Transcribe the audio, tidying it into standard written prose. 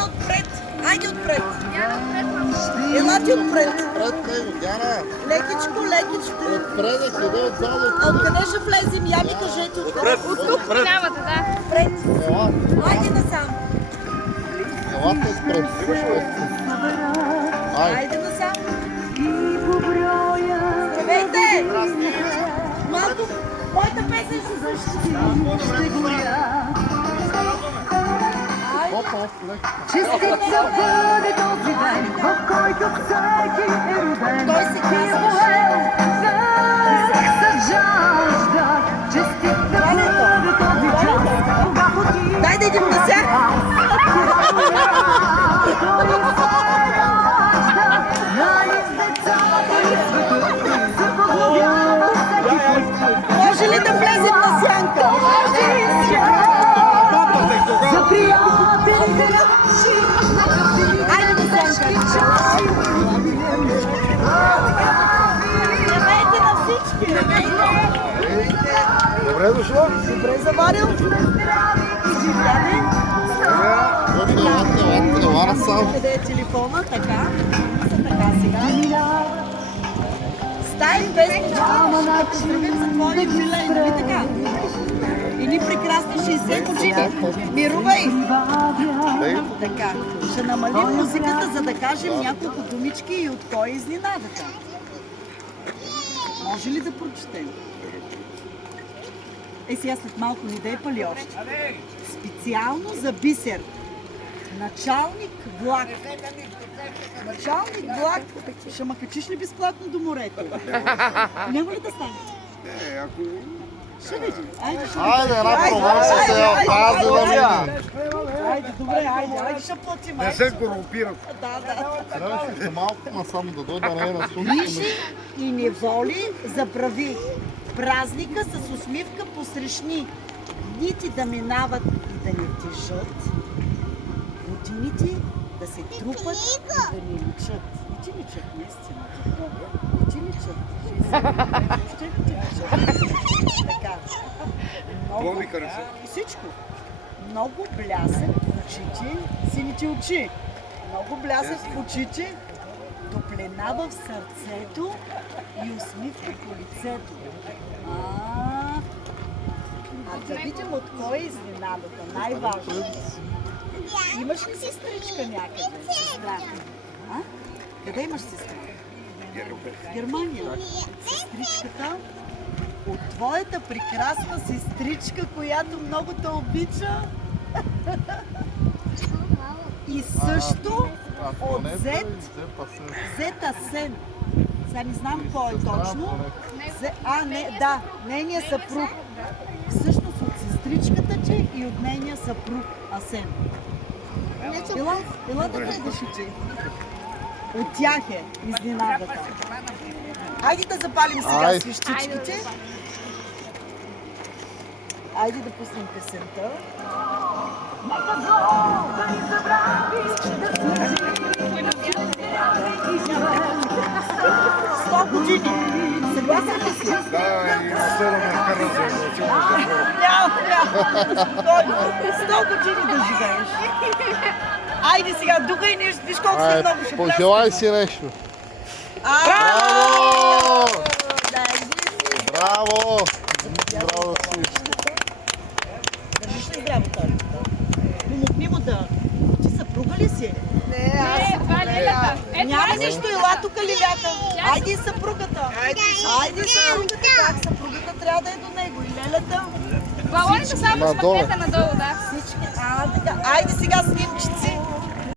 Диана отпред. Айде отпред. Ела ти отпред. Пред него, Диана. Лекичко, лекичко. Отпред, къде отзад? А откъде ще влезем? Я ми кажете откъде. От тук минавате, да. Отпред. Ела. Айде насам. Елате отпред. Айде насам. Здравейте! Малко, моята песен ще защити. Честица бъде този ден, в който всеки е роден. Той се казваше. Съжажда, честица бъде този час, когато ти Дай да идем на сяка. Може ли да влезем на сянка? За приятелите Айде на сянка. Здравейте на всички. Добре дошло. Добре заварил. Ела насам. Къде е телефона? Така. Така сега. Стаи песничка. Ще поздравим за твоя юбилей, нали така? Едни прекрасни 60 години. Мирувай! Така. Ще намалим музиката, за да кажем няколко думички и от кой е изненадата. Може ли да прочетем? Сега след малко ни да е пали още. Специално за Бисер. Началник влак. Началник влак. Ще ма качиш ли безплатно до морето? Няма ли да стане? Ще видим. Айде, ще видим. Айде, една промоция се я пази да мине. Айде, добре, айде ще платим. Не се корумпират. Да. Трябваше малко насам да дойде, не е на слънце. Грижи и неволи забрави. Празника с усмивка посрещни. Дните да минават и да не тежат. Годините да се трупат и да не личат. Не ти личат, наистина. Не ти личат. Ще ти личат. Така. Това ми хареса. Всичко. Много блясък в очите, сините очи. Много блясък в очите, топлина в сърцето и усмивка по лицето. А да видим от кой е изненадата, най-важно. Имаш ли сестричка някъде? Да. А? Къде имаш сестра? В Германия. Сестричката от твоята прекрасна сестричка, която много те обича. И също от Зета Сен. Сега не знам кой е точно. Нейният съпруг. Всъщност от сестричката ти и от нейния съпруг Асен. Ела да гледаш очи. От тях е изненадата. Айде да запалим сега свещичките. Айде да пуснем песента. Сто години. Съгласен ли си? Да, и сестра ме кара за Няма. 100 години да живееш. Айде сега, духай нещо, виж колко си много ще пляскаш. Пожелай си нещо. Браво! Браво! Браво всички. Държиш ли здраво торбата? Помогни му да... Ти съпруга ли си? Не, това е Лилята. Няма нещо, ела тук Лилята. Айде и съпругата. Айде съпругата. Как съпругата трябва да е до него? И Лелята. Балоните само с Надолу. пакета надолу, да. Всички. Така. Айде сега снимчици.